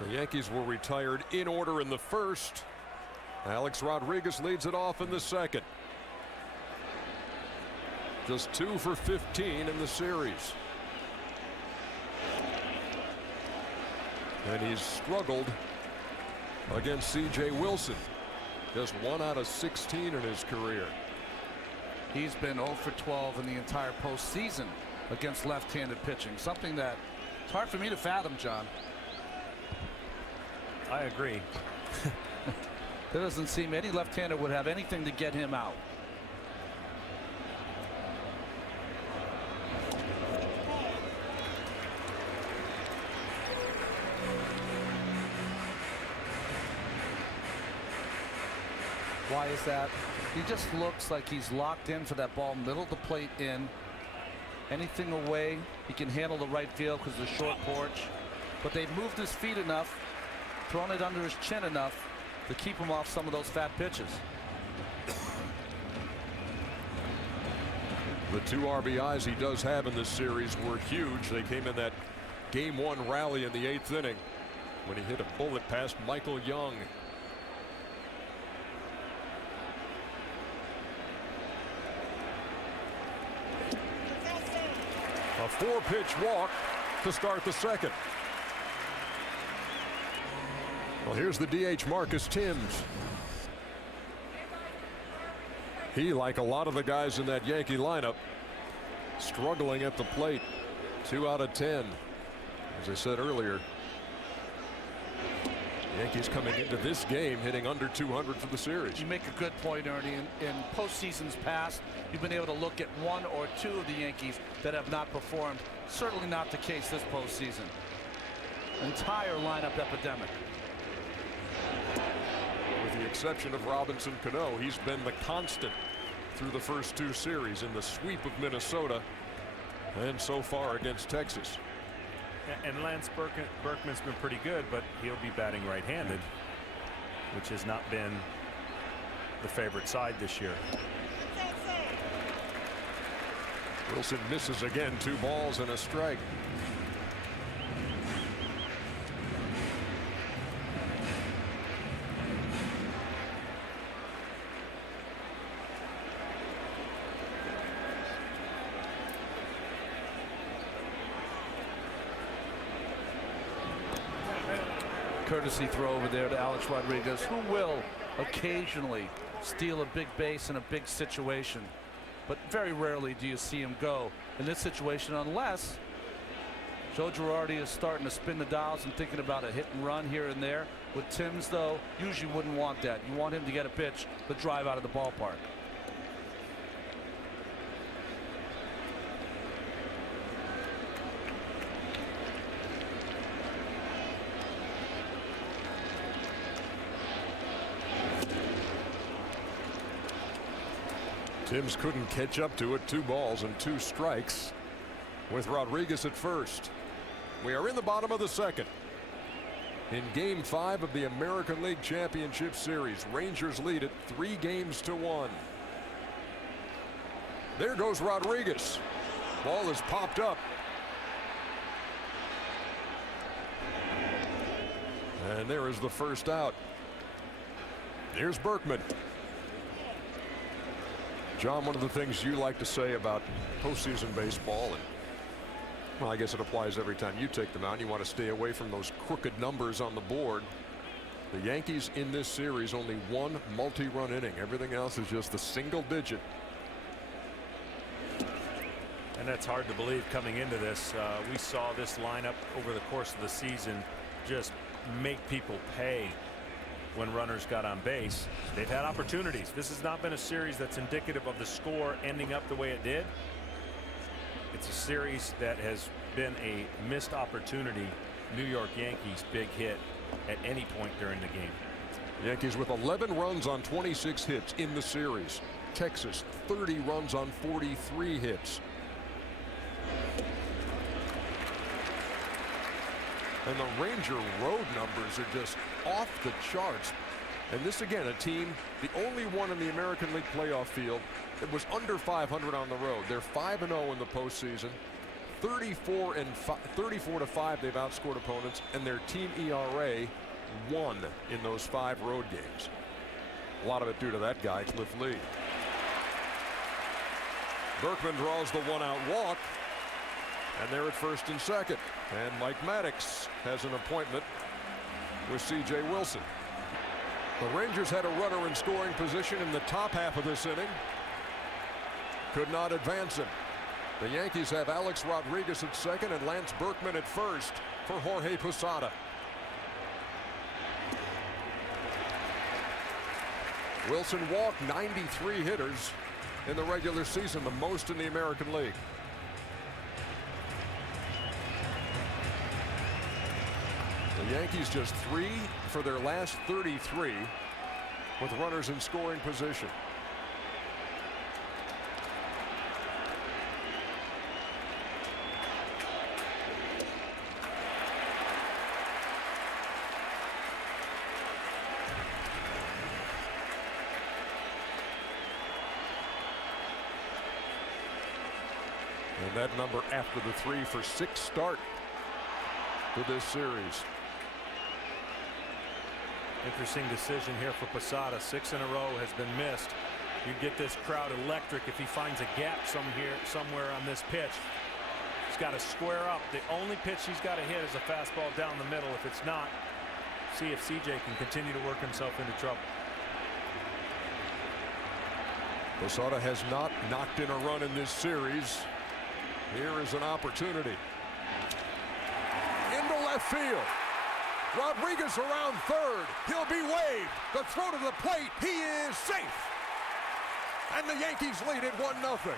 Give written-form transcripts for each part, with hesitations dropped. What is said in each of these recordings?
The Yankees were retired in order in the first. Alex Rodriguez leads it off in the second. Just 2 for 15 in the series. And he's struggled against C.J. Wilson. Just 1 out of 16 in his career. He's been 0 for 12 in the entire postseason against left-handed pitching. Something that it's hard for me to fathom, John. I agree. There doesn't seem any left-hander would have anything to get him out. Why is that? He just looks like he's locked in for that ball, middle of the plate in. Anything away, he can handle the right field because of the short porch. But they've moved his feet enough, thrown it under his chin enough to keep him off some of those fat pitches. The 2 RBIs he does have in this series were huge. They came in that Game 1 rally in the 8th inning when he hit a bullet past Michael Young. A 4-pitch walk to start the second. Well, here's the DH Marcus Thames. He, like a lot of the guys in that Yankee lineup, struggling at the plate. 2 out of 10. As I said earlier, Yankees coming into this game hitting under 200 for the series. You make a good point, Ernie. In postseasons past, you've been able to look at 1 or 2 of the Yankees that have not performed. Certainly not the case this postseason. Entire lineup epidemic. With the exception of Robinson Cano, he's been the constant through the first 2 series in the sweep of Minnesota and so far against Texas. And Lance Berkman's been pretty good, but he'll be batting right-handed, which has not been the favorite side this year. Wilson misses again. 2 balls and a strike. Courtesy throw over there to Alex Rodriguez, who will occasionally steal a big base in a big situation, but very rarely do you see him go in this situation unless Joe Girardi is starting to spin the dials and thinking about a hit and run here and there. With Thames, though, usually wouldn't want that. You want him to get a pitch to drive out of the ballpark. Thames couldn't catch up to it. 2 balls and 2 strikes with Rodriguez at first. We are in the bottom of the second. In Game 5 of the American League Championship Series, Rangers lead it 3-1. There goes Rodriguez. Ball is popped up. And there is the first out. Here's Berkman. John, one of the things you like to say about postseason baseball, and well, I guess it applies every time you take them out, you want to stay away from those crooked numbers on the board. The Yankees in this series only 1 multi-run inning. Everything else is just the single digit. And that's hard to believe coming into this. We saw this lineup over the course of the season just make people pay when runners got on base. They've had opportunities. This has not been a series that's indicative of the score ending up the way it did. It's a series that has been a missed opportunity. New York Yankees big hit at any point during the game. Yankees with 11 runs on 26 hits in the series. Texas 30 runs on 43 hits. And the Ranger road numbers are just off the charts. And this again, a team, the only one in the American League playoff field that was under 500 on the road. They're 5-0 in the postseason, 34 to 5 they've outscored opponents, and their team ERA 1 in those 5 road games. A lot of it due to that guy, Cliff Lee. Berkman draws the 1-out walk, and they're at first and second. And Mike Maddox has an appointment with C.J. Wilson. The Rangers had a runner in scoring position in the top half of this inning. Could not advance him. The Yankees have Alex Rodriguez at second and Lance Berkman at first for Jorge Posada. Wilson walked 93 hitters in the regular season, the most in the American League. The Yankees just 3 for their last 33 with runners in scoring position. And that number after the 3 for 6 start to this series. Interesting decision here for Posada. 6 in a row has been missed. You get this crowd electric if he finds a gap somewhere on this pitch. He's got to square up. The only pitch he's got to hit is a fastball down the middle. If it's not, see if CJ can continue to work himself into trouble. Posada has not knocked in a run in this series. Here is an opportunity. Into left field. Rodriguez around third. He'll be waved. The throw to the plate. He is safe. And the Yankees lead it 1-0.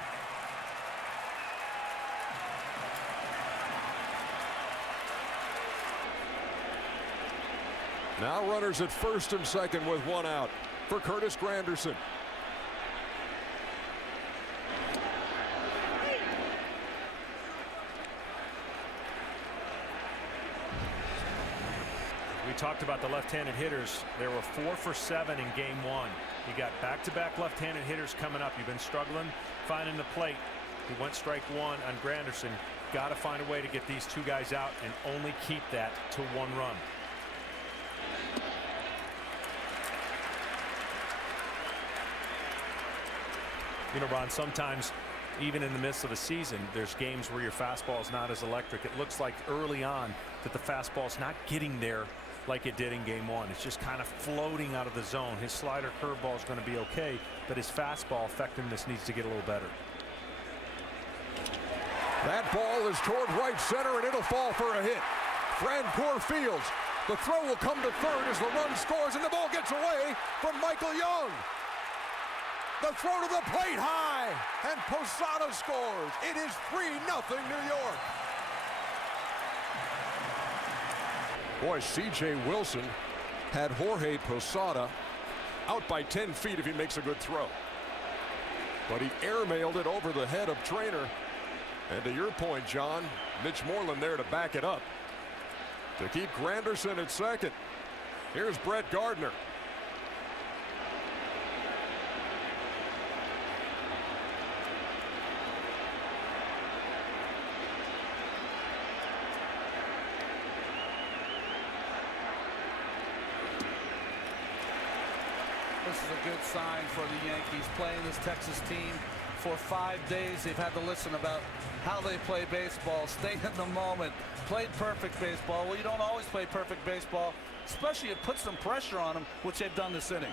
Now runners at first and second with 1 out for Curtis Granderson. We talked about the left-handed hitters. There were 4 for 7 in game 1. You got back-to-back left-handed hitters coming up. You've been struggling finding the plate. He went strike 1 on Granderson. Got to find a way to get these 2 guys out and only keep that to 1 run. You know, Ron, sometimes even in the midst of a season, there's games where your fastball is not as electric. It looks like early on that the fastball's not getting there like it did in game 1. It's just kind of floating out of the zone. His slider curveball is going to be okay, but his fastball effectiveness needs to get a little better. That ball is toward right center, and it'll fall for a hit. Francoeur fields. The throw will come to third as the run scores, and the ball gets away from Michael Young. The throw to the plate high, and Posada scores. It is 3-0 New York. Boy, C.J. Wilson had Jorge Posada out by 10 feet if he makes a good throw. But he airmailed it over the head of Trainer. And to your point, John, Mitch Moreland there to back it up. To keep Granderson at second. Here's Brett Gardner. This is a good sign for the Yankees. Playing this Texas team for 5 days. They've had to listen about how they play baseball, stay in the moment, played perfect baseball. Well, you don't always play perfect baseball, especially it puts some pressure on them, which they've done this inning.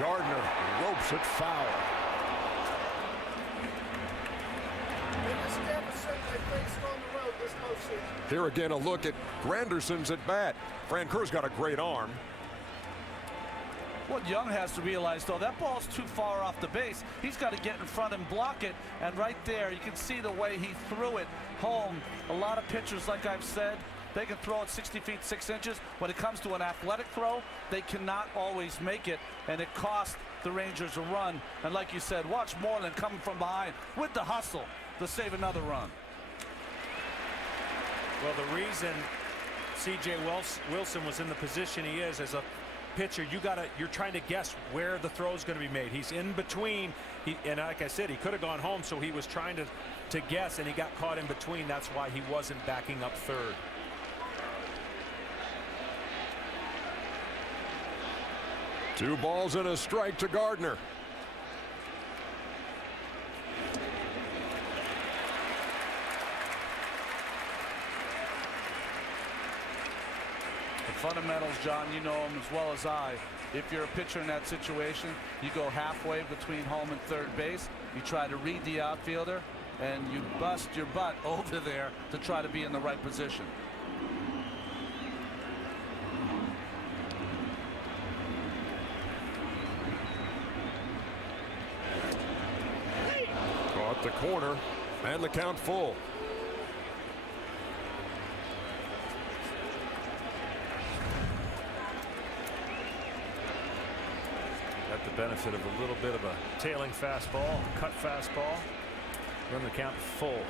Gardner ropes it foul. Here again, a look at Granderson's at bat. Francoeur's got a great arm. What Young has to realize, though, that ball's too far off the base. He's got to get in front and block it. And right there, you can see the way he threw it home. A lot of pitchers, like I've said, they can throw it 60 feet 6 inches. When it comes to an athletic throw, they cannot always make it, and it cost the Rangers a run. And like you said, watch Moreland coming from behind with the hustle to save another run. Well, the reason C.J. Wilson was in the position he is as a pitcher, you're trying to guess where the throw is going to be made. He's in between. And like I said, he could have gone home, so he was trying to guess, and he got caught in between. That's why he wasn't backing up third. Two balls and a strike to Gardner. The fundamentals, John, you know them as well as I. If you're a pitcher in that situation, you go halfway between home and third base. You try to read the outfielder, and you bust your butt over there to try to be in the right position. Caught the corner, and the count full. Got the benefit of a little bit of a tailing fastball, cut fastball. Run the count full.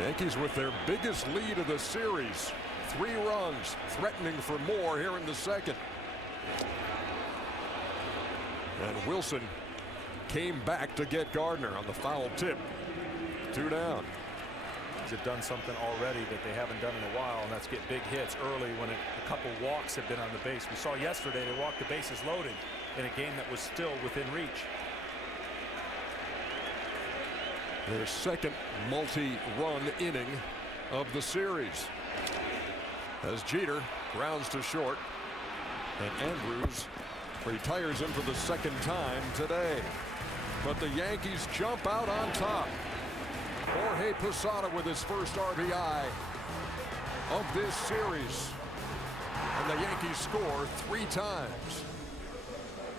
Yankees with their biggest lead of the series. 3 runs, threatening for more here in the second. And Wilson came back to get Gardner on the foul tip. 2 down. Have done something already that they haven't done in a while, and that's get big hits early when a couple walks have been on the base. We saw yesterday they walked the bases loaded in a game that was still within reach. Their second multi-run inning of the series, as Jeter grounds to short, and Andrews retires him for the second time today. But the Yankees jump out on top. Jorge Posada with his first RBI of this series. And the Yankees score 3 times.